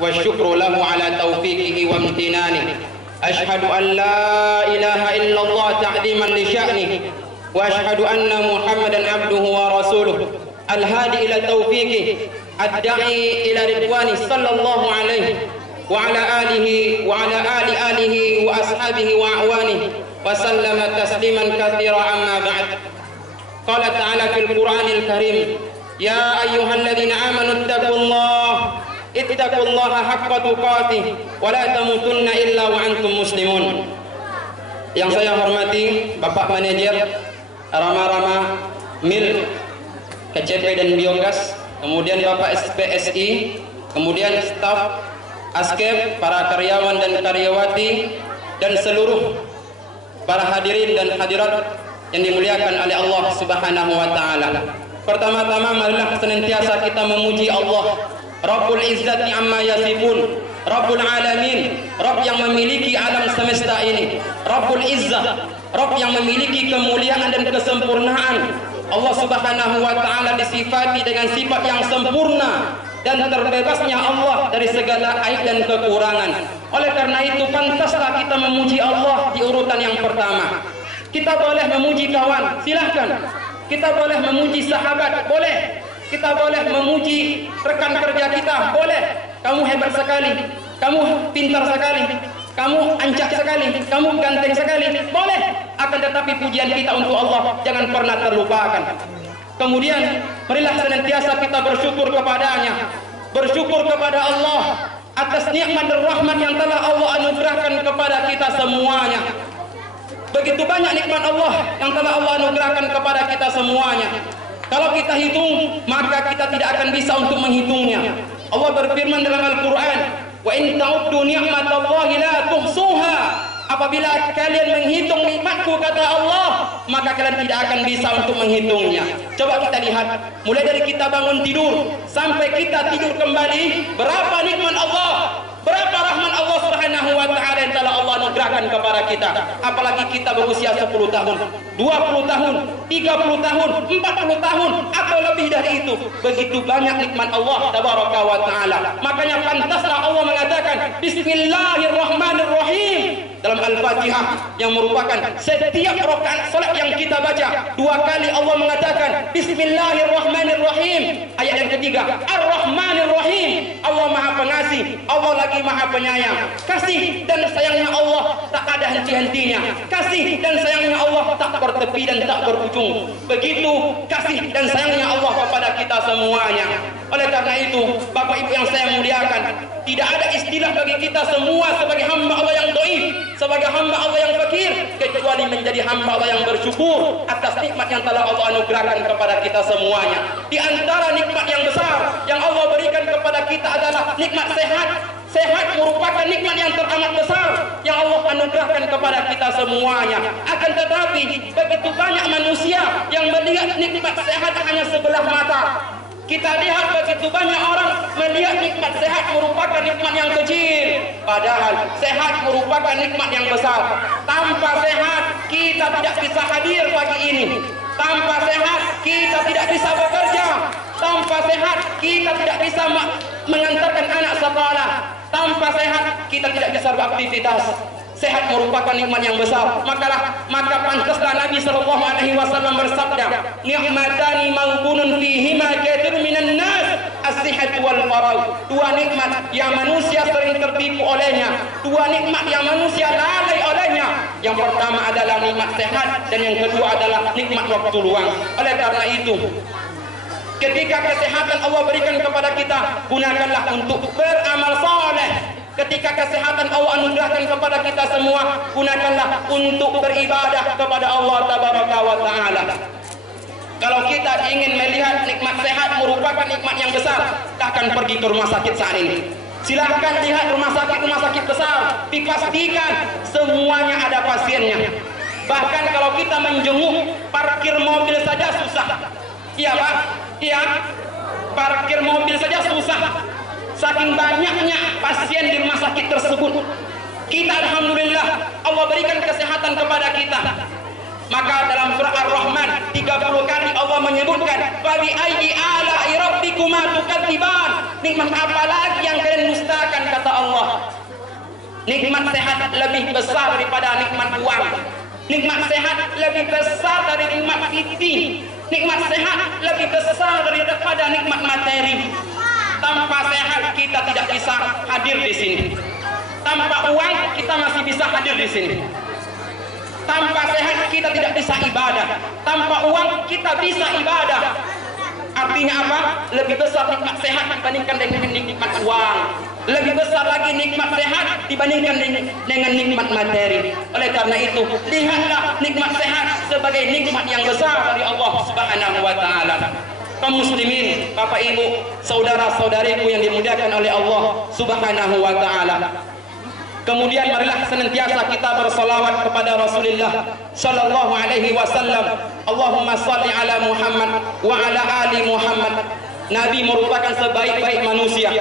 والشكر له على توفيقه وامتنانه. أشهد أن لا إله إلا الله تعظيما لشأنه، وأشهد أن محمدا عبده ورسوله الهادي إلى توفيقه الداعي إلى رضوانه صلى الله عليه وعلى آله وأصحابه وأعوانه وسلم تسليما كثيرا. أما بعد، قال تعالى في القرآن الكريم: يا أيها الذين آمنوا اتقوا الله حق تقاته ولا تموتن إلا وأنتم مسلمون. Yang saya hormati Bapak Manajer Rama-Rama Mil KCP dan Biogas, kemudian Bapak SPSI, kemudian staf ASKEP, para karyawan dan karyawati, dan seluruh para hadirin dan hadirat yang dimuliakan oleh Allah Subhanahu wa taala. Pertama-tama marilah senantiasa kita memuji Allah Rabbul Izzati amma yasifun, Rabbul Alamin, Rabb yang memiliki alam semesta ini, Rabbul Izzah, Rabb yang memiliki kemuliaan dan kesempurnaan. Allah Subhanahu wa taala disifati dengan sifat yang sempurna dan terbebasnya Allah dari segala aib dan kekurangan. Oleh karena itu pantaslah kita memuji Allah di urutan yang pertama. Kita boleh memuji kawan, silahkan. Kita boleh memuji sahabat, boleh. Kita boleh memuji rekan kerja kita, boleh. Kamu hebat sekali, kamu pintar sekali, kamu ancak sekali, kamu ganteng sekali, boleh. Akan tetapi pujian kita untuk Allah jangan pernah terlupakan. Kemudian marilah senantiasa kita bersyukur kepadanya, bersyukur kepada Allah atas nikmat dan rahmat yang telah Allah anugerahkan kepada kita semuanya. Begitu banyak nikmat Allah yang telah Allah anugerahkan kepada kita semuanya. Kalau kita hitung, maka kita tidak akan bisa untuk menghitungnya. Allah berfirman dalam Al-Quran, wa in ta'uddu ni'matallahi la tuhsuha. Apabila kalian menghitung nikmatku, kata Allah, maka kalian tidak akan bisa untuk menghitungnya. Coba kita lihat, mulai dari kita bangun tidur sampai kita tidur kembali, berapa nikmat Allah, berapa rahmat Allah Subhanahu wa taala yang telah Allah anugerahkan kepada kita. Apalagi kita berusia 10 tahun, 20 tahun, 30 tahun, 40 tahun atau lebih dari itu. Begitu banyak nikmat Allah tabaraka wa taala. Makanya pantaslah Allah mengatakan Bismillahirrahmanirrahim dalam Al-Fatihah, yang merupakan setiap rakaat salat yang kita baca 2 kali Allah mengatakan Bismillahirrahmanirrahim. Ayat yang ketiga, Ar-Rahmanirrahim, Allah Maha Pengasih, Allah lagi Maha Penyayang. Kasih dan sayangnya Allah tak ada henti-hentinya. Kasih dan sayangnya Allah tak bertepi dan tak berujung. Begitu kasih dan sayangnya Allah kepada kita semuanya. Oleh karena itu, Bapak Ibu yang saya muliakan, tidak ada istilah bagi kita semua sebagai hamba Allah yang dhaif, sebagai hamba Allah yang fakir, kecuali menjadi hamba Allah yang bersyukur atas nikmat yang telah Allah anugerahkan kepada kita semuanya. Di antara nikmat yang besar yang Allah berikan kepada kita adalah nikmat sehat. Sehat merupakan nikmat yang teramat besar yang Allah anugerahkan kepada kita semuanya. Akan tetapi begitu banyak manusia yang melihat nikmat sehat hanya sebelah mata. Kita lihat begitu banyak orang melihat nikmat sehat merupakan nikmat yang kecil, padahal sehat merupakan nikmat yang besar. Tanpa sehat kita tidak bisa hadir pagi ini. Tanpa sehat kita tidak bisa bekerja. Tanpa sehat kita tidak bisa mengantarkan anak sekolah. Tanpa sehat kita tidak bisa beraktivitas. Sehat merupakan nikmat yang besar. Maka pantaslah Nabi sallallahu alaihi wasallam bersabda, "Ni'matani maghbunun fihima katsirun minan nas, as-sihhat wal faragh." 2 nikmat yang manusia sering tertipu olehnya, 2 nikmat yang manusia lalai olehnya. Yang pertama adalah nikmat sehat dan yang kedua adalah nikmat waktu luang. Oleh karena itu, ketika kesehatan Allah berikan kepada kita, gunakanlah untuk beramal saleh. Ketika kesehatan Allah anugerahkan kepada kita semua, gunakanlah untuk beribadah kepada Allah tabaraka wa taala. Kalau kita ingin melihat nikmat sehat merupakan nikmat yang besar, takkan pergi ke rumah sakit saat ini. Silahkan lihat rumah sakit besar, dipastikan semuanya ada pasiennya. Bahkan kalau kita menjenguk, parkir mobil saja susah. Iya Pak, iya, parkir mobil saja susah. Saking banyaknya pasien di rumah sakit tersebut. Kita alhamdulillah Allah berikan kesehatan kepada kita. Maka dalam surah Ar-Rahman 30 kali Allah menyebutkan Fabi ayyi ala'i rabbikuma tukadziban. Nikmat apa lagi yang kalian dustakan? Nikmat sehat lebih besar daripada nikmat uang. Nikmat sehat lebih besar dari nikmat fitih. Nikmat sehat lebih besar daripada nikmat materi. Tanpa sehat kita tidak bisa hadir di sini. Tanpa uang kita masih bisa hadir di sini. Tanpa sehat kita tidak bisa ibadah. Tanpa uang kita bisa ibadah. Artinya apa? Lebih besar nikmat sehat dibandingkan dengan nikmat uang. Lebih besar lagi nikmat sehat dibandingkan dengan nikmat materi. Oleh karena itu, lihatlah nikmat sehat sebagai nikmat yang besar dari Allah Subhanahu wa taala. Kaum muslimin, Bapak Ibu, saudara-saudariku yang dimuliakan oleh Allah Subhanahu wa taala. Kemudian marilah senantiasa kita bersolawat kepada Rasulullah sallallahu alaihi wasallam. Allahumma shalli ala Muhammad wa ala ali Muhammad. Nabi merupakan sebaik-baik manusia.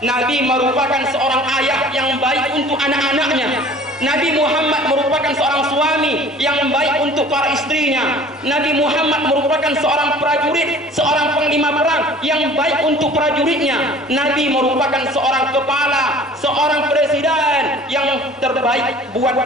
Nabi merupakan seorang ayah yang baik untuk anak-anaknya. Nabi Muhammad merupakan seorang suami yang baik untuk para istrinya. Nabi Muhammad merupakan seorang prajurit, seorang panglima perang yang baik untuk prajuritnya. Nabi merupakan seorang kepala, seorang presiden yang terbaik buat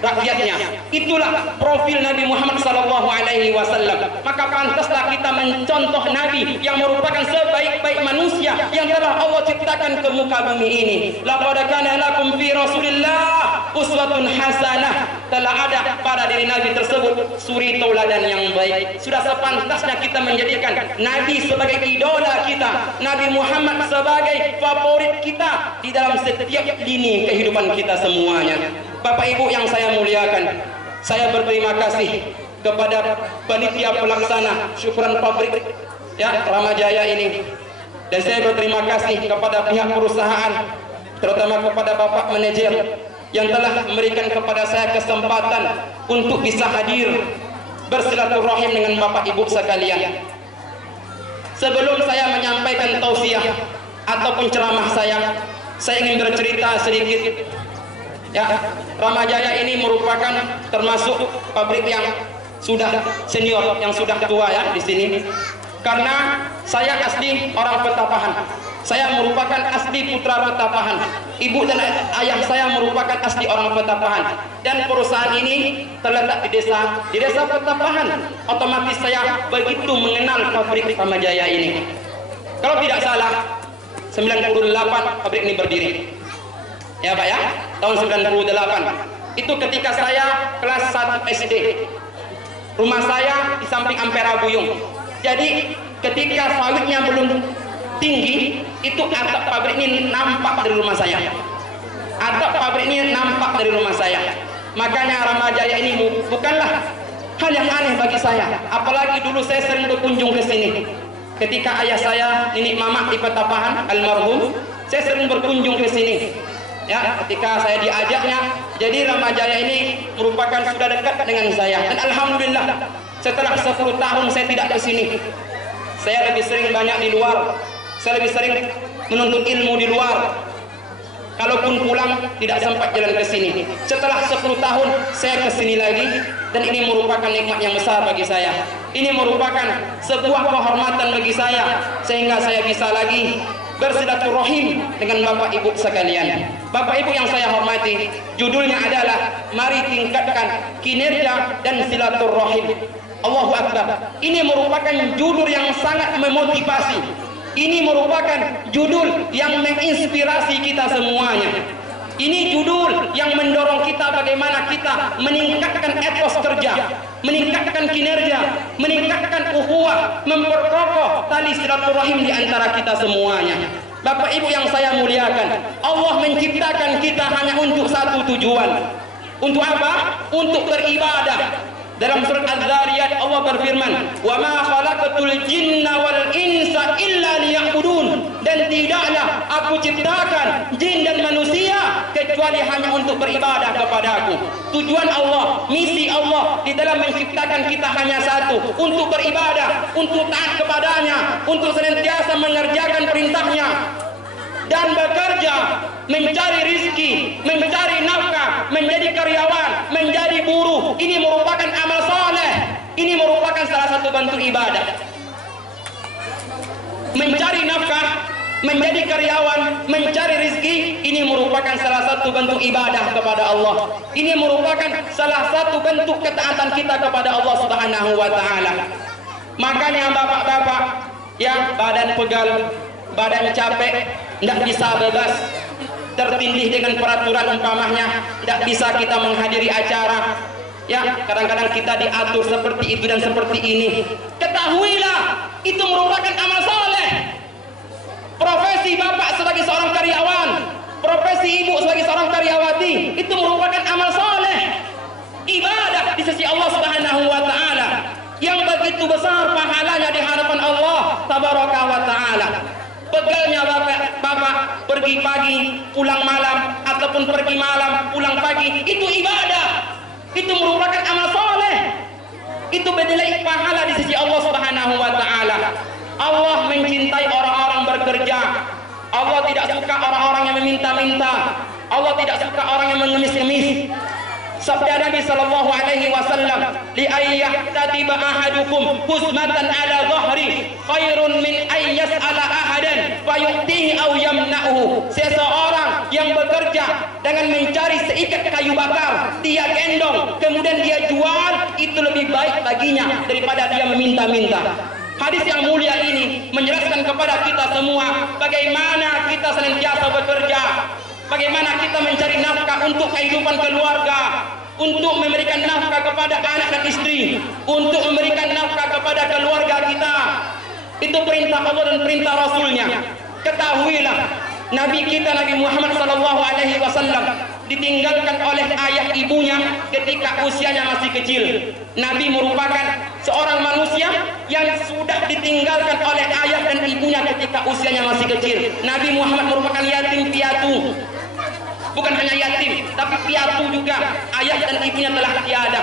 rakyatnya. Itulah profil Nabi Muhammad sallallahu alaihi wasallam. Maka pantaslah kita mencontoh Nabi yang merupakan sebaik-baik manusia yang telah Allah ciptakan ke muka bumi ini. Laqad kana lakum fi Rasulillah uswatun hasanah. Telah ada pada diri Nabi tersebut suri tauladan yang baik. Sudah sepantasnya kita menjadikan Nabi sebagai idola kita, Nabi Muhammad sebagai favorit kita di dalam setiap lini kehidupan kita semuanya. Bapak Ibu yang saya muliakan, saya berterima kasih kepada panitia pelaksana syukuran pabrik Ramajaya ini, dan saya berterima kasih kepada pihak perusahaan, terutama kepada Bapak manajer yang telah memberikan kepada saya kesempatan untuk bisa hadir bersilaturahim dengan Bapak Ibu sekalian. Sebelum saya menyampaikan tausiah ataupun ceramah saya ingin bercerita sedikit. Ramajaya ini merupakan termasuk pabrik yang sudah senior, yang sudah tua di sini. Karena saya asli orang Petapahan. Saya merupakan asli putra Petapahan. Ibu dan ayah saya merupakan asli orang Petapahan. Dan perusahaan ini terletak di desa Petapahan. Otomatis saya begitu mengenal pabrik Ramajaya ini. Kalau tidak salah, 98 pabrik ini berdiri. Ya Pak ya, tahun 98. Itu ketika saya kelas 1 SD. Rumah saya di samping Ampera Buyung. Jadi ketika sawitnya belum tinggi, itu atap pabrik ini nampak dari rumah saya. Atap pabrik ini nampak dari rumah saya. Makanya Ramajaya ini bukanlah hal yang aneh bagi saya. Apalagi dulu saya sering berkunjung ke sini. Ketika ayah saya, Nenek Mama di Petapahan, almarhum, saya sering berkunjung ke sini. Ketika saya diajaknya, jadi Ramajaya ini merupakan sudah dekat dengan saya. Dan alhamdulillah, setelah 10 tahun saya tidak ke sini. Saya lebih sering banyak di luar. Saya lebih sering menuntut ilmu di luar. Kalaupun pulang tidak sempat jalan ke sini. Setelah 10 tahun saya ke sini lagi, dan ini merupakan nikmat yang besar bagi saya. Ini merupakan sebuah kehormatan bagi saya, sehingga saya bisa lagi bersilaturahim dengan Bapak Ibu sekalian. Bapak Ibu yang saya hormati, judulnya adalah mari tingkatkan kinerja dan silaturahim. Allahu Akbar. Ini merupakan judul yang sangat memotivasi. Ini merupakan judul yang menginspirasi kita semuanya. Ini judul yang mendorong kita bagaimana kita meningkatkan etos kerja, meningkatkan kinerja, meningkatkan ukhuwah, memperkokoh tali silaturahim di antara kita semuanya. Bapak Ibu yang saya muliakan, Allah menciptakan kita hanya untuk satu tujuan. Untuk apa? Untuk beribadah. Dalam surat Az-Zariyat Allah berfirman, "Wa ma khalaqatul jinna wal insa illa liya'budun." Dan tidaklah aku ciptakan jin dan manusia kecuali hanya untuk beribadah kepadaku. Tujuan Allah, misi Allah di dalam menciptakan kita hanya satu, untuk beribadah, untuk taat kepadanya, untuk senantiasa mengerjakan perintahnya dan bekerja, mencari rizki, mencari nafkah, menjadi karyawan, menjadi buruh. Ini merupakan amal soleh. Ini merupakan salah satu bentuk ibadah. Mencari nafkah, menjadi karyawan, mencari rezeki, ini merupakan salah satu bentuk ibadah kepada Allah. Ini merupakan salah satu bentuk ketaatan kita kepada Allah Subhanahu wa taala. Makanya bapak-bapak yang badan pegal, badan capek, tidak bisa bebas, tertindih dengan peraturan umpamanya, tidak bisa kita menghadiri acara. Ya, kadang-kadang kita diatur seperti itu dan seperti ini. Ketahuilah, itu merupakan amal soleh. Profesi bapak sebagai seorang karyawan, profesi ibu sebagai seorang karyawati, itu merupakan amal soleh, ibadah di sisi Allah Subhanahu wa taala yang begitu besar pahalanya di hadapan Allah tabaraka wa taala. Pegalnya bapak pergi pagi pulang malam, ataupun pergi malam pulang pagi, itu ibadah, itu merupakan amal soleh, itu bernilai pahala di sisi Allah Subhanahu wa taala. Allah mencintai orang-orang bekerja. Allah tidak suka orang-orang yang meminta-minta. Allah tidak suka orang yang mengemis-ngemis. Sabda Nabi sallallahu alaihi wasallam, li ayyahtatiba ahadukum husmatan ala dhahri khairun min ay yas'ala ahadan fayu'tihi aw yamna'uhu. Seseorang yang bekerja dengan mencari seikat kayu bakar, dia gendong kemudian dia jual, itu lebih baik baginya daripada dia meminta-minta. Hadis yang mulia ini menjelaskan kepada kita semua bagaimana kita senantiasa bekerja, bagaimana kita mencari nafkah untuk kehidupan keluarga, untuk memberikan nafkah kepada anak dan istri, untuk memberikan nafkah kepada keluarga kita. Itu perintah Allah dan perintah Rasulnya. Ketahuilah, Nabi kita Nabi Muhammad sallallahu alaihi wasallam ditinggalkan oleh ayah ibunya ketika usianya masih kecil. Nabi merupakan seorang manusia yang sudah ditinggalkan oleh ayah dan ibunya ketika usianya masih kecil. Nabi Muhammad merupakan yatim piatu. Bukan hanya yatim, tapi piatu juga. Ayah dan ibunya telah tiada.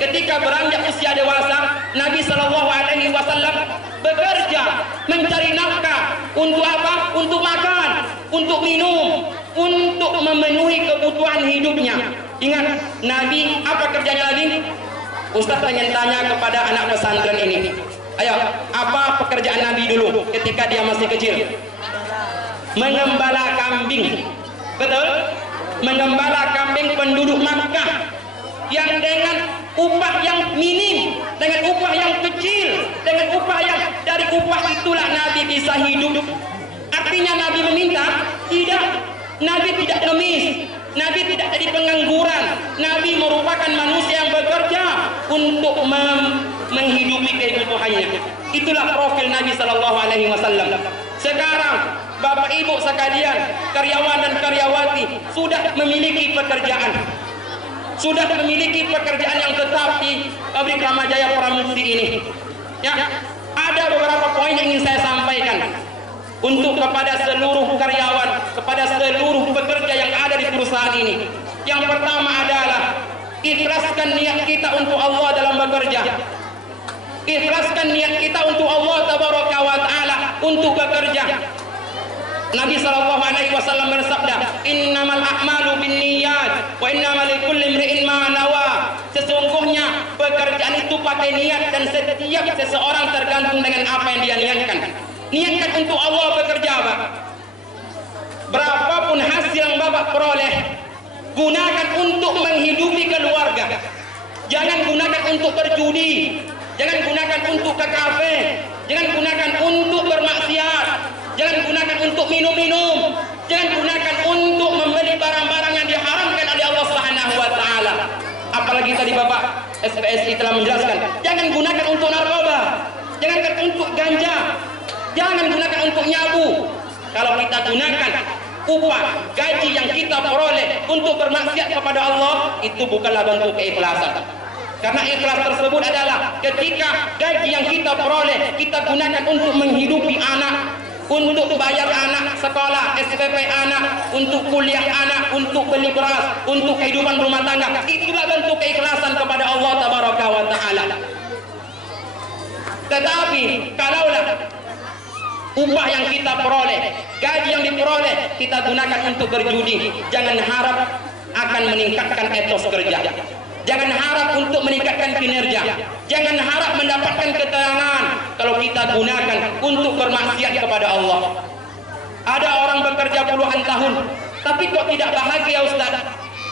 Ketika beranjak usia dewasa, Nabi Shallallahu Alaihi Wasallam bekerja mencari nafkah untuk apa? Untuk makan, untuk minum, untuk memenuhi kebutuhan hidupnya. Ingat, Nabi apa kerjanya Nabi? Ustaz ingin tanya kepada anak pesantren ini. Ayo, apa pekerjaan Nabi dulu ketika dia masih kecil? Mengembala kambing. Betul? Mengembala kambing penduduk Makkah yang dengan upah yang minim, dengan upah yang kecil, dengan upah yang dari upah itulah Nabi bisa hidup. Artinya Nabi meminta? Tidak. Nabi tidak ngemis, Nabi tidak jadi pengangguran. Nabi merupakan manusia yang bekerja untuk menghidupi kehidupannya. Itulah profil Nabi Sallallahu Alaihi Wasallam. Sekarang Bapak Ibu sekalian, karyawan dan karyawati sudah memiliki pekerjaan, sudah memiliki pekerjaan yang tetap di pabrik Ramajaya Pramusti ini. Ya, ada beberapa poin yang ingin saya sampaikan untuk kepada seluruh karyawan, kepada seluruh pekerja yang ada di perusahaan ini. Yang pertama adalah ikhlaskan niat kita untuk Allah dalam bekerja. Ikhlaskan niat kita untuk Allah Tabaraka wa Ta'ala untuk bekerja. Nabi sallallahu alaihi wasallam bersabda, "Innamal a'malu binniyat wa innamal likulli imri'in ma nawa." Sesungguhnya pekerjaan itu pakai niat dan setiap seseorang tergantung dengan apa yang dia niatkan. Niatkan untuk Allah bekerja, Pak. Berapapun hasil yang Bapak peroleh, gunakan untuk menghidupi keluarga. Jangan gunakan untuk berjudi, jangan gunakan untuk ke kafe, jangan gunakan untuk bermaksiat, jangan gunakan untuk minum-minum, jangan gunakan untuk membeli barang-barang yang diharamkan oleh Allah Subhanahu wa taala. Apalagi tadi Bapak SPSI telah menjelaskan, jangan gunakan untuk narkoba, jangan untuk ganja, jangan gunakan untuk nyabu. Kalau kita gunakan upah gaji yang kita peroleh untuk bermaksiat kepada Allah, itu bukanlah bentuk keikhlasan. Karena ikhlas tersebut adalah ketika gaji yang kita peroleh kita gunakan untuk menghidupi anak, untuk bayar anak sekolah, SPP anak, untuk kuliah anak, untuk beli beras, untuk kehidupan rumah tangga. Itulah bentuk keikhlasan kepada Allah Tabaraka wa Ta'ala. Tetapi kalaulah upah yang kita peroleh, gaji yang diperoleh kita gunakan untuk berjudi, jangan harap akan meningkatkan etos kerja. Jangan harap untuk meningkatkan kinerja. Jangan harap mendapatkan ketenangan kalau kita gunakan untuk bermaksiat kepada Allah. Ada orang bekerja puluhan tahun, tapi kok tidak bahagia Ustaz?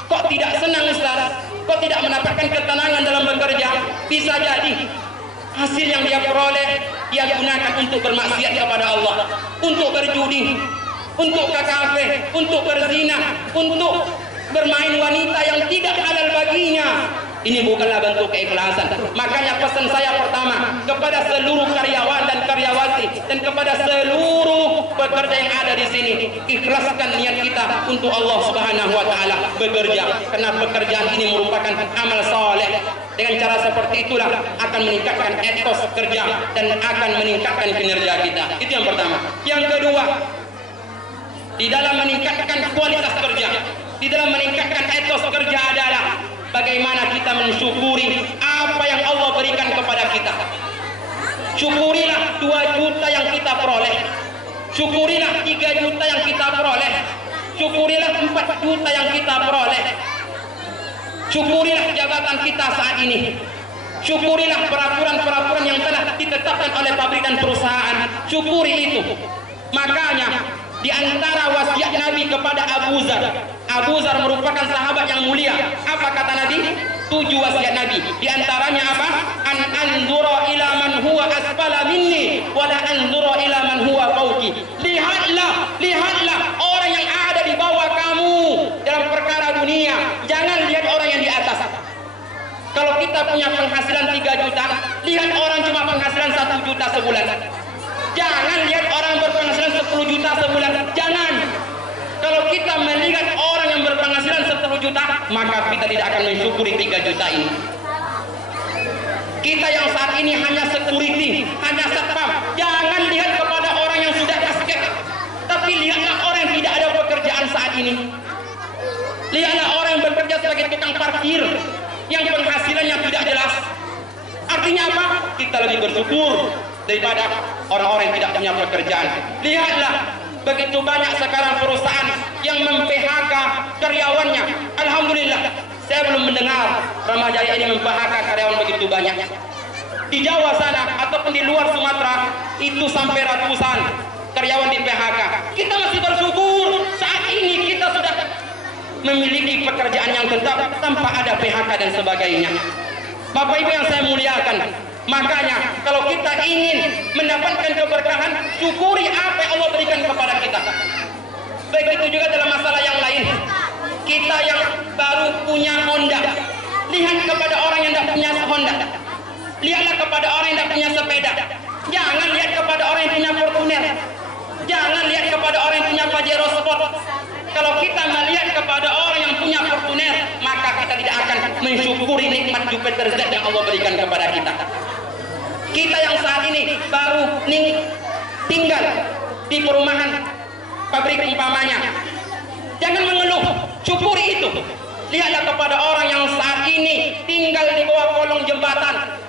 Kok tidak senang Ustaz? Kok tidak mendapatkan ketenangan dalam bekerja? Bisa jadi hasil yang dia peroleh dia gunakan untuk bermaksiat kepada Allah, untuk berjudi, untuk ke kafe, untuk berzina, untuk bermain wanita yang tidak halal baginya. Ini bukanlah bentuk keikhlasan. Makanya pesan saya pertama kepada seluruh karyawan dan karyawati dan kepada seluruh pekerja yang ada di sini, ikhlaskan niat kita untuk Allah Subhanahu wa taala bekerja, karena pekerjaan ini merupakan amal saleh. Dengan cara seperti itulah akan meningkatkan etos kerja dan akan meningkatkan kinerja kita. Itu yang pertama. Yang kedua, di dalam meningkatkan kualitas kerja, di dalam meningkatkan etos kerja adalah bagaimana kita mensyukuri apa yang Allah berikan kepada kita. Syukurilah 2 juta yang kita peroleh, syukurilah 3 juta yang kita peroleh, syukurilah 4 juta yang kita peroleh, syukurilah jabatan kita saat ini, syukurilah peraturan-peraturan yang telah ditetapkan oleh pabrik dan perusahaan. Syukuri itu. Makanya di antara wasiat Nabi kepada Abu Zar, Abu Zar merupakan sahabat yang mulia. Apa kata Nabi? 7 wasiat Nabi. Di antaranya apa? An anzura ila man huwa asfala minni wa la anzura ila man huwa fawqi. Lihatlah orang yang ada di bawah kamu dalam perkara dunia. Jangan lihat orang yang di atas. Kalau kita punya penghasilan 3 juta, lihat orang cuma penghasilan 1 juta sebulan. Jangan lihat orang berpenghasilan 10 juta sebulan. Jangan. Kalau kita melihat orang yang berpenghasilan 10 juta, maka kita tidak akan mensyukuri 3 juta ini. Kita yang saat ini hanya security, hanya satpam. Jangan lihat kepada orang yang sudah kasket, tapi lihatlah orang yang tidak ada pekerjaan saat ini. Lihatlah orang yang bekerja sebagai tukang parkir, yang penghasilannya tidak jelas. Artinya apa? Kita lebih bersyukur daripada orang-orang yang tidak punya pekerjaan. Lihatlah begitu banyak sekarang perusahaan yang mem-PHK karyawannya. Alhamdulillah, saya belum mendengar Ramajaya ini mem-PHK karyawan begitu banyak. Di Jawa sana ataupun di luar Sumatera itu sampai ratusan karyawan di PHK. Kita masih bersyukur saat ini kita sudah memiliki pekerjaan yang tetap tanpa ada PHK dan sebagainya. Bapak Ibu yang saya muliakan, makanya kalau kita ingin mendapatkan keberkahan, syukuri apa yang Allah berikan kepada kita. Begitu juga dalam masalah yang lain. Kita yang baru punya Honda, lihat kepada orang yang tidak punya Honda. Lihatlah kepada orang yang tidak punya sepeda. Jangan lihat kepada orang yang punya Fortuner. Jangan lihat kepada orang yang punya Pajero Sport. Kalau kita melihat kepada orang yang punya Fortuner, maka kita tidak akan mensyukuri nikmat Jupiter Z yang Allah berikan kepada kita. Kita yang saat ini baru tinggal di perumahan pabrik umpamanya, jangan mengeluh, syukuri itu. Lihatlah kepada orang yang saat ini tinggal di bawah kolong jembatan.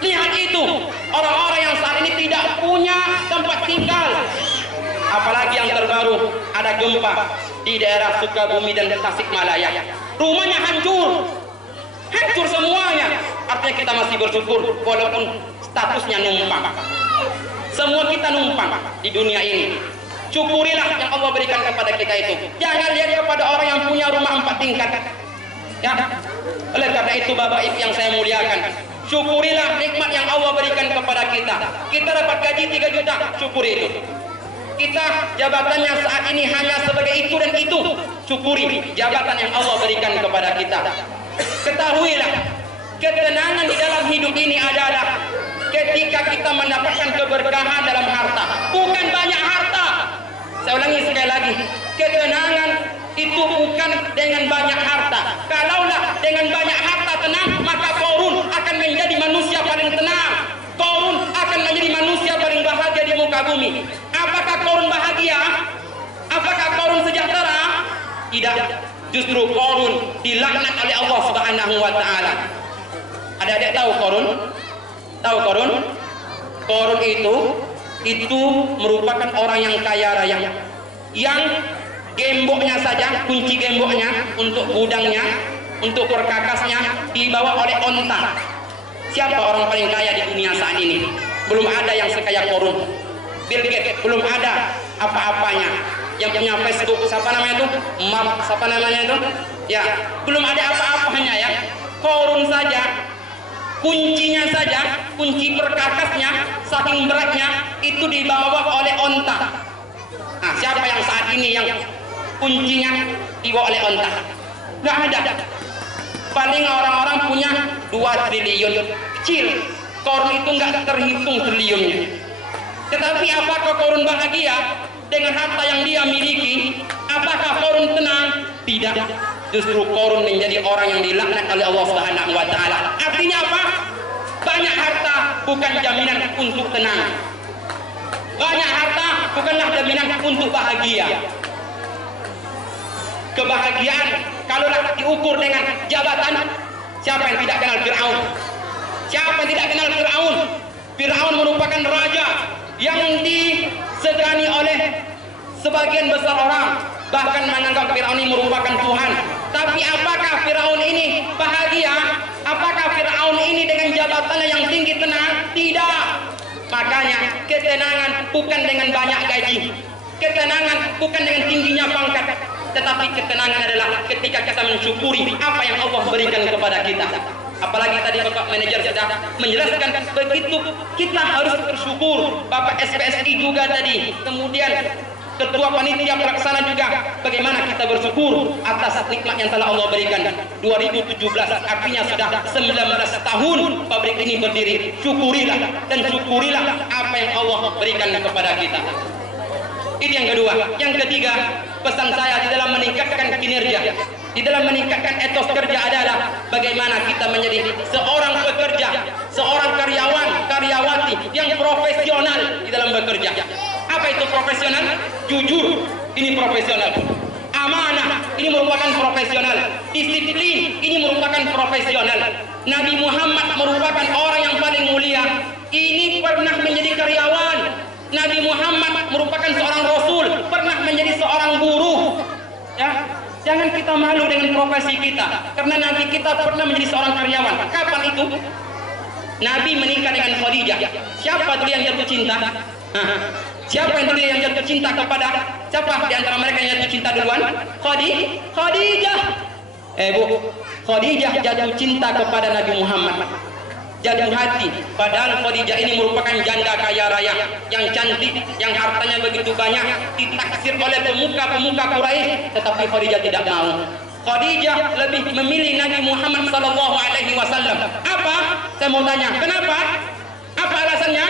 Lihat itu, orang-orang yang saat ini tidak punya tempat tinggal. Apalagi yang terbaru, ada gempa di daerah Sukabumi dan Tasikmalaya. Rumahnya hancur, hancur semuanya. Artinya kita masih bersyukur walaupun statusnya numpang. Semua kita numpang di dunia ini. Syukurilah yang Allah berikan kepada kita itu. Jangan lihat kepada orang yang punya rumah 4 tingkat. Ya, oleh karena itu Bapak Ibu yang saya muliakan, syukurilah nikmat yang Allah berikan kepada kita. Kita dapat gaji 3 juta, syukuri itu. Kita jabatannya saat ini hanya sebagai itu dan itu, syukuri jabatan yang Allah berikan kepada kita. Ketahuilah, ketenangan di dalam hidup ini adalah ketika kita mendapatkan keberkahan dalam harta, bukan banyak harta. Saya ulangi sekali lagi, ketenangan itu bukan dengan banyak harta. Kalaulah dengan banyak harta tenang, maka Qarun akan menjadi manusia paling tenang. Qarun akan menjadi manusia paling bahagia di muka bumi. Apakah Qarun bahagia? Apakah Qarun sejahtera? Tidak. Justru Qarun dilaknat oleh Allah Subhanahu wa taala. Adik-adik tahu Qarun? Tahu Qarun? Qarun itu merupakan orang yang kaya raya, yang gemboknya saja, kunci gemboknya untuk gudangnya, untuk perkakasnya dibawa oleh onta. Siapa orang paling kaya di dunia saat ini? Belum ada yang sekaya Qarun. Bill Gates belum ada. apa-apanya. Yang punya Facebook, siapa namanya itu? Siapa namanya itu? Ya, belum ada apa-apanya ya. Korun saja, kuncinya saja, kunci perkakasnya, saking beratnya, itu dibawa oleh onta. Nah, siapa yang saat ini yang kuncinya dibawa oleh onta? Nggak ada. Paling orang-orang punya 2 triliun. Kecil, korun itu nggak terhitung triliunnya. Tetapi apakah korun bahagia dengan harta yang dia miliki? Apakah korun tenang? Tidak. Justru korun menjadi orang yang dilaknat oleh Allah Subhanahu wa taala. Artinya apa? Banyak harta bukan jaminan untuk tenang. Banyak harta bukanlah jaminan untuk bahagia. Kebahagiaan kalaulah diukur dengan jabatan, siapa yang tidak kenal Fir'aun? Siapa yang tidak kenal Fir'aun? Fir'aun merupakan raja yang disegani oleh sebagian besar orang, bahkan menganggap Fir'aun ini merupakan Tuhan. Tapi apakah Fir'aun ini bahagia? Apakah Fir'aun ini dengan jabatannya yang tinggi tenang? Tidak. Makanya ketenangan bukan dengan banyak gaji, ketenangan bukan dengan tingginya pangkat, tetapi ketenangan adalah ketika kita mensyukuri apa yang Allah berikan kepada kita. Apalagi tadi Bapak manajer sudah menjelaskan begitu kita harus bersyukur. Bapak SPSI juga tadi, kemudian Ketua Panitia Pelaksana juga, bagaimana kita bersyukur atas nikmat yang telah Allah berikan. 2017 artinya sudah 19 tahun pabrik ini berdiri. Syukurilah dan syukurilah apa yang Allah berikan kepada kita. Ini yang kedua. Yang ketiga, pesan saya di dalam meningkatkan kinerja, di dalam meningkatkan etos kerja adalah bagaimana kita menjadi seorang pekerja, seorang karyawan, karyawati yang profesional di dalam bekerja. Apa itu profesional? Jujur, ini profesional. Amanah, ini merupakan profesional. Disiplin, ini merupakan profesional. Nabi Muhammad merupakan orang yang paling mulia. Ini pernah menjadi karyawan. Nabi Muhammad merupakan seorang rasul, pernah menjadi seorang guru. Ya, jangan kita malu dengan profesi kita, karena nanti kita pernah menjadi seorang karyawan. Kapan itu? Nabi menikah dengan Khadijah. Siapa dulu yang jatuh cinta? Siapa yang dulu yang jatuh cinta kepada? Siapa di antara mereka yang jatuh cinta duluan? Khadijah. Bu, Khadijah jatuh cinta kepada Nabi Muhammad. Jatuh hati, padahal Khadijah ini merupakan janda kaya raya yang cantik, yang hartanya begitu banyak, ditaksir oleh pemuka-pemuka Quraisy, tetapi Khadijah tidak mau. Khadijah lebih memilih Nabi Muhammad sallallahu alaihi wasallam. Apa? Saya mau tanya, kenapa? Apa alasannya?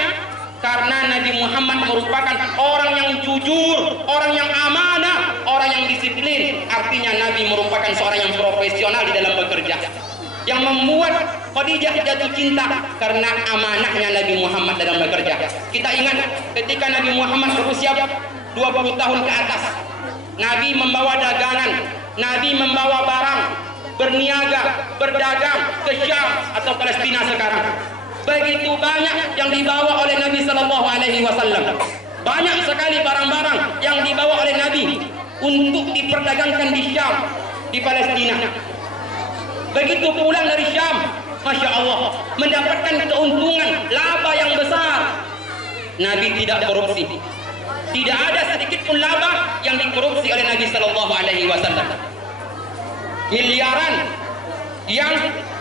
Karena Nabi Muhammad merupakan orang yang jujur, orang yang amanah, orang yang disiplin. Artinya Nabi merupakan seorang yang profesional di dalam bekerja. Yang membuat Khadijah jatuh cinta karena amanahnya Nabi Muhammad dalam bekerja. Kita ingat ketika Nabi Muhammad berusia 20 tahun ke atas, Nabi membawa dagangan, Nabi membawa barang, berniaga, berdagang ke Syam atau Palestina sekarang. Begitu banyak yang dibawa oleh Nabi Sallallahu Alaihi Wasallam. Banyak sekali barang-barang yang dibawa oleh Nabi untuk diperdagangkan di Syam, di Palestina. Begitu pulang dari Syam, Masya Allah, mendapatkan keuntungan, laba yang besar. Nabi tidak korupsi. Tidak ada sedikit pun laba yang dikorupsi oleh Nabi Sallallahu Alaihi Wasallam. Miliaran yang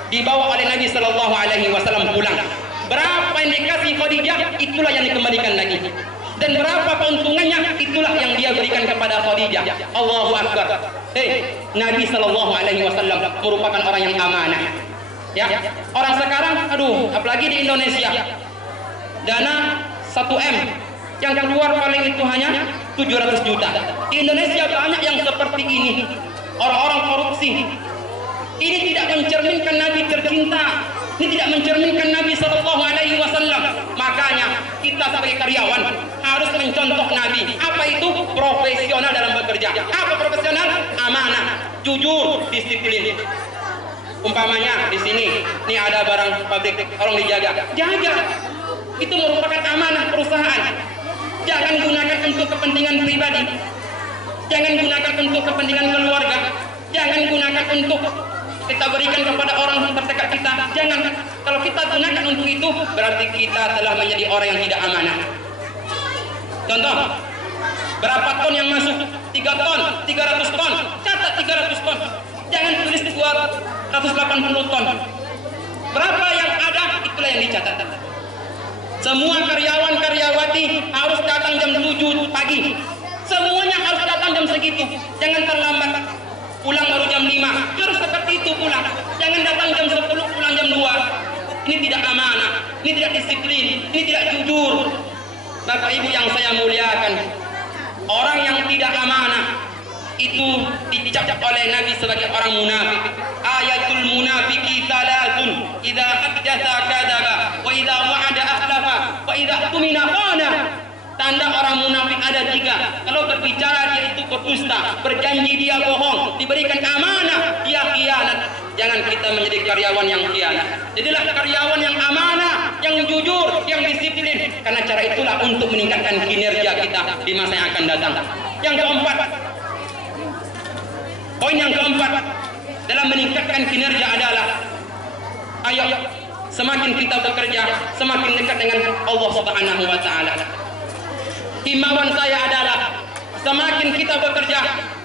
dibawa oleh Nabi Sallallahu Alaihi Wasallam pulang. Berapa yang dikasih Khadijah, itulah yang dikembalikan lagi. Dan berapa keuntungannya, itulah yang dia berikan kepada Khadijah. Allahu Akbar. Nabi Sallallahu Alaihi Wasallam merupakan orang yang amanah. Ya, orang sekarang, aduh, apalagi di Indonesia, dana 1 M yang keluar paling itu hanya 700 juta. Di Indonesia banyak yang seperti ini, orang-orang korupsi. Ini tidak mencerminkan Nabi tercinta. Ini tidak mencerminkan Nabi Sallallahu Alaihi Wasallam. Makanya kita sebagai karyawan harus mencontoh Nabi. Apa itu? Profesional dalam bekerja. Apa profesional? Amanah, jujur, disiplin. Umpamanya di sini, ini ada barang pabrik, tolong dijaga. Jaga. Itu merupakan amanah perusahaan. Jangan gunakan untuk kepentingan pribadi. Jangan gunakan untuk kepentingan keluarga. Jangan gunakan untuk kita berikan kepada orang terdekat kita. Jangan. Kalau kita gunakan untuk itu, berarti kita telah menjadi orang yang tidak amanah. Contoh, Berapa ton yang masuk? 3 ton, 300 ton. Catat 300 ton. Jangan tulis 280 ton. Berapa yang ada, itulah yang dicatat. Semua karyawan karyawati harus datang jam 7 pagi. Semuanya harus datang jam segitu. Jangan terlambat. Pulang baru jam 5. Harus seperti itu pulang. Jangan datang jam 10, pulang jam 2. Ini tidak amanah. Ini tidak disiplin. Ini tidak jujur. Bapak Ibu yang saya muliakan, orang yang tidak amanah itu dicap oleh Nabi sebagai orang munafik. Ayatul munafiki salatun, idza haddatsa kadzaba wa idza wa'ada akhlafa wa idza tumina khana. Tanda orang munafik ada 3. Kalau berbicara dia itu berdusta, berjanji dia bohong, diberikan amanah dia khianat. Jangan kita menjadi karyawan yang khianat. Jadilah karyawan yang amanah, yang jujur, yang disiplin. Karena cara itulah untuk meningkatkan kinerja kita di masa yang akan datang. Yang keempat, poin yang keempat dalam meningkatkan kinerja adalah, ayo semakin kita bekerja, semakin dekat dengan Allah Subhanahu wa taala. Himbauan saya adalah semakin kita bekerja,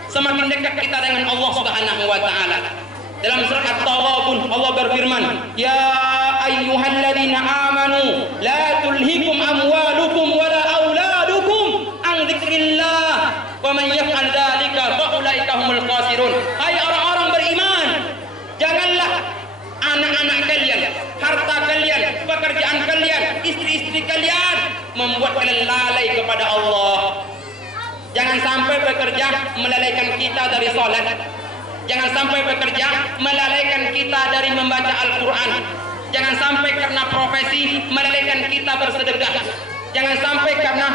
semakin dekat kita dengan Allah Subhanahu wa taala. Dalam surat At-Taghabun Allah berfirman, "Ya ayyuhalladzina amanu la tulhikum amwalukum wala auladukum an dzikrillah wa man yaf'al dzalika fa ulaika humul khasirun." Hai orang-orang beriman, janganlah anak-anak kalian, harta kalian, pekerjaan kalian, istri-istri kalian membuat kalian lalai kepada Allah. Jangan sampai bekerja melalaikan kita dari salat. Jangan sampai bekerja melalaikan kita dari membaca Al-Quran. Jangan sampai karena profesi melalaikan kita bersedekah. Jangan sampai karena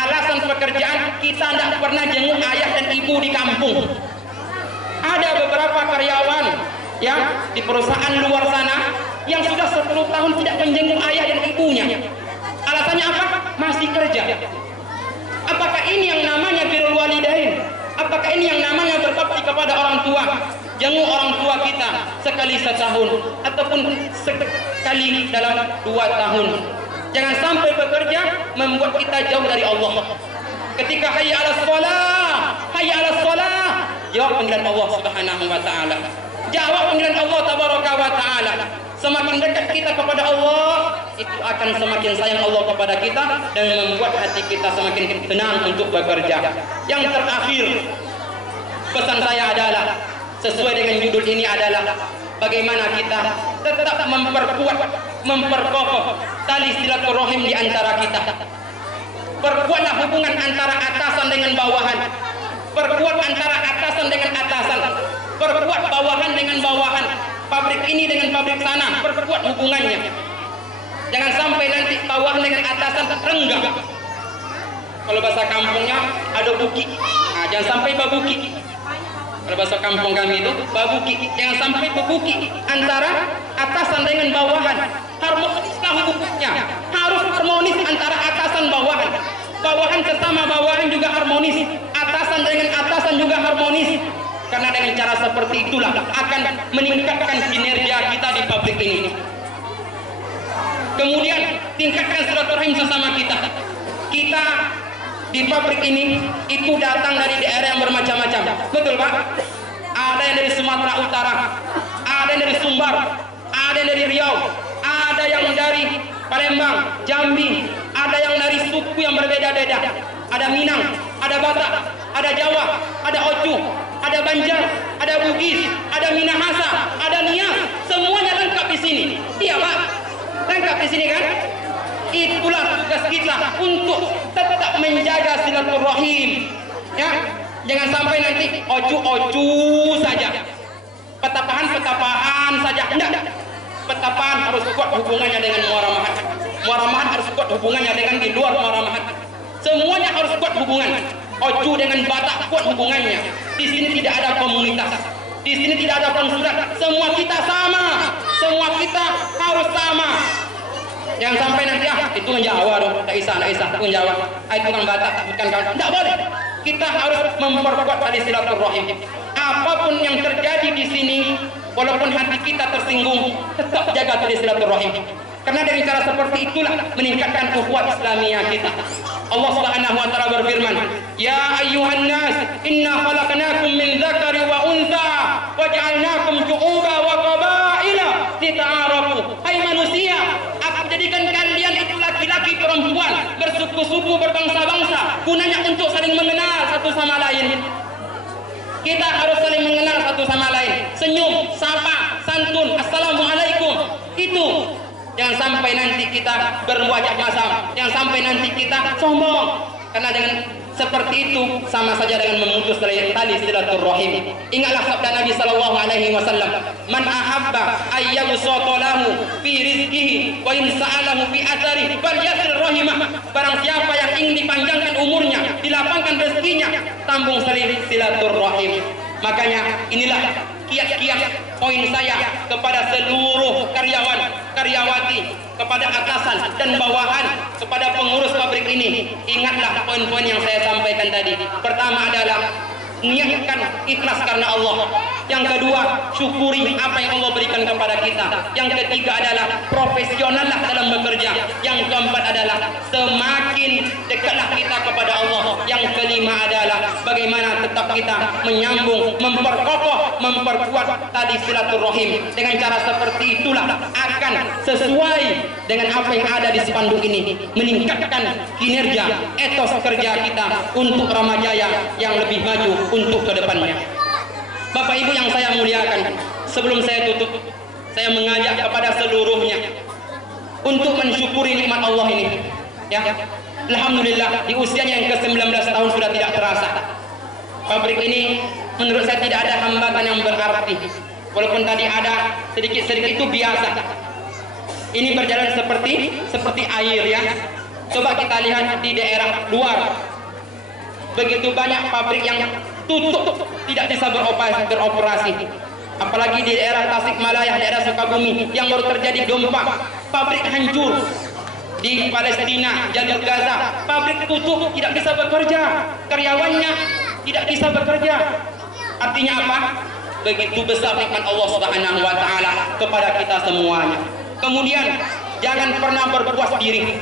alasan pekerjaan kita tidak pernah jenguk ayah dan ibu di kampung. Ada beberapa karyawan ya di perusahaan luar sana yang sudah 10 tahun tidak menjenguk ayah dan ibunya. Alasannya apa? Masih kerja. Apakah ini yang namanya birrul walidain? Apakah ini yang namanya berbakti kepada orang tua? Jenguk orang tua kita sekali setahun ataupun sekali dalam 2 tahun. Jangan sampai bekerja membuat kita jauh dari Allah. Ketika hayya 'alas shalah, hayya 'alas shalah, jawab panggilan Allah Subhanahu wa taala. Jawab panggilan Allah tabaraka wa taala. Semakin dekat kita kepada Allah, itu akan semakin sayang Allah kepada kita dan membuat hati kita semakin tenang untuk bekerja. Yang terakhir, pesan saya adalah sesuai dengan judul ini adalah bagaimana kita tetap memperkokoh tali silaturahim di antara kita. Perkuatlah hubungan antara atasan dengan bawahan. Perkuat antara atasan dengan atasan. Perkuat bawahan dengan bawahan. Pabrik ini dengan pabrik sana, perkuat hubungannya. Jangan sampai nanti bawahan dengan atasan renggang. Kalau bahasa kampungnya ada buki. Nah, jangan sampai babuki. Kalau bahasa kampung kami itu babuki. Jangan sampai babuki antara atasan dengan bawahan. Harmonislah hubungannya. Harus harmonis antara atasan bawahan. Bawahan sesama bawahan juga harmonis. Atasan dengan atasan juga harmonis. Karena dengan cara seperti itulah akan meningkatkan kinerja kita di pabrik ini. Kemudian tingkatkan silaturahim sesama kita. Kita di pabrik ini itu datang dari daerah yang bermacam-macam. Betul Pak? Ada yang dari Sumatera Utara, ada yang dari Sumbar, ada yang dari Riau, ada yang dari Palembang, Jambi, ada yang dari suku yang berbeda-beda. Ada Minang, ada Batak, ada Jawa, ada Ocu, ada Banjar, ada Bugis, ada Minahasa, ada Nias, semuanya lengkap di sini. Iya Pak, lengkap di sini kan? Itulah tugas kita untuk tetap menjaga silaturahim. Ya, jangan sampai nanti ocu-ocu saja, petapahan saja. Enggak. Petapahan harus kuat hubungannya dengan Muara Mahat. Muara Mahat harus kuat hubungannya dengan di luar Muara Mahat. Semuanya harus kuat hubungan. Ocu dengan Batak kuat hubungannya. Di sini tidak ada komunitas. Di sini tidak ada konsulat. Semua kita sama. Semua kita harus sama. Jangan sampai nanti itu kan Jawa dong. Tak isah, itu kan Jawa. Itu kan Batak, bukan kawan. Tidak boleh. Kita harus memperkuat tali silaturahim. Apapun yang terjadi di sini, walaupun hati kita tersinggung, tetap jaga tali silaturahim. Karena dari cara seperti itulah meningkatkan ukhuwah Islamiyah kita. Allah Subhanahu wa taala berfirman, "Ya ayyuhan nas, inna khalaqnakum min dzakari wa untha wa ja'alnakum syu'uban wa qabaila lita'arafu." Hai manusia, aku jadikan kalian itu laki-laki perempuan, bersuku-suku, berbangsa-bangsa, gunanya untuk saling mengenal satu sama lain. Kita harus saling mengenal satu sama lain. Senyum, sapa, santun, assalamualaikum. Itu jangan sampai nanti kita berwajah masam, jangan sampai nanti kita sombong. Karena dengan seperti itu sama saja dengan memutus tali silaturahim. Ingatlah sabda Nabi sallallahu alaihi wasallam, "Man ahabba ayyabsata lahu fi rizqihi wa in sa'alahu fi athari falyasil rahimah." Barang siapa yang ingin dipanjangkan umurnya, dilapangkan rezekinya, sambung silaturahim. Makanya inilah kiat-kiat poin saya kepada seluruh karyawan, karyawati, kepada atasan dan bawahan, kepada pengurus pabrik ini. Ingatlah poin-poin yang saya sampaikan tadi. Pertama adalah niatkan ikhlas karena Allah. Yang kedua, syukuri apa yang Allah berikan kepada kita. Yang ketiga adalah profesionallah dalam bekerja. Yang keempat adalah semakin dekatlah kita kepada Allah. Yang kelima adalah bagaimana tetap kita menyambung, memperkokoh, memperkuat tali silaturahim. Dengan cara seperti itulah akan sesuai dengan apa yang ada di spanduk ini, meningkatkan kinerja etos kerja kita untuk Ramajaya yang lebih maju untuk kedepannya. Bapak Ibu yang saya muliakan, sebelum saya tutup, saya mengajak kepada seluruhnya untuk mensyukuri nikmat Allah ini. Ya, alhamdulillah di usianya yang ke-19 tahun sudah tidak terasa. Pabrik ini menurut saya tidak ada hambatan yang berarti. Walaupun tadi ada sedikit-sedikit, itu biasa. Ini berjalan seperti air ya. Coba kita lihat di daerah luar. Begitu banyak pabrik yang tutup, tidak bisa beroperasi. Apalagi di daerah Tasikmalaya, daerah Sukabumi yang baru terjadi gempa, pabrik hancur. Di Palestina, jalur Gaza, pabrik tutup, tidak bisa bekerja, karyawannya tidak bisa bekerja. Artinya apa? Begitu besar nikmat Allah Subhanahu wa taala kepada kita semuanya. Kemudian jangan pernah berpuas diri.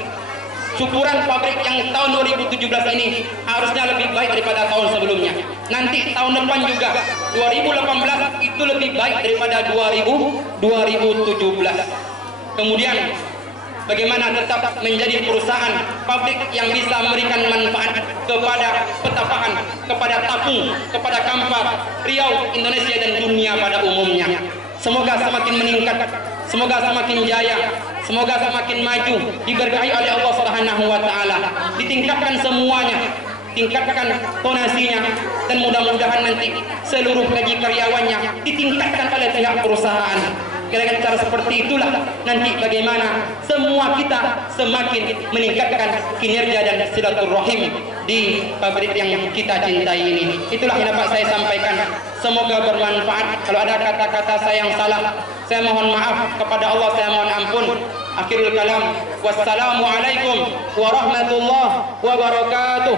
Syukuran pabrik yang tahun 2017 ini harusnya lebih baik daripada tahun sebelumnya. Nanti tahun depan juga 2018 itu lebih baik daripada 2017. Kemudian bagaimana tetap menjadi perusahaan pabrik yang bisa memberikan manfaat kepada Petapaan, kepada Tapung, kepada Kampar, Riau, Indonesia dan dunia pada umumnya. Semoga semakin meningkat, semoga semakin jaya, semoga semakin maju, diberkahi oleh Allah Subhanahu wa taala, ditingkatkan semuanya, tingkatkan tonasinya, dan mudah-mudahan nanti seluruh gaji karyawannya ditingkatkan oleh pihak perusahaan. Kira-kira cara seperti itulah nanti bagaimana semua kita semakin meningkatkan kinerja dan silaturahim di pabrik yang kita cintai ini. Itulah yang dapat saya sampaikan. Semoga bermanfaat. Kalau ada kata-kata saya yang salah, saya mohon maaf kepada Allah, saya mohon ampun. Akhirul kalam. Wassalamualaikum warahmatullahi wabarakatuh.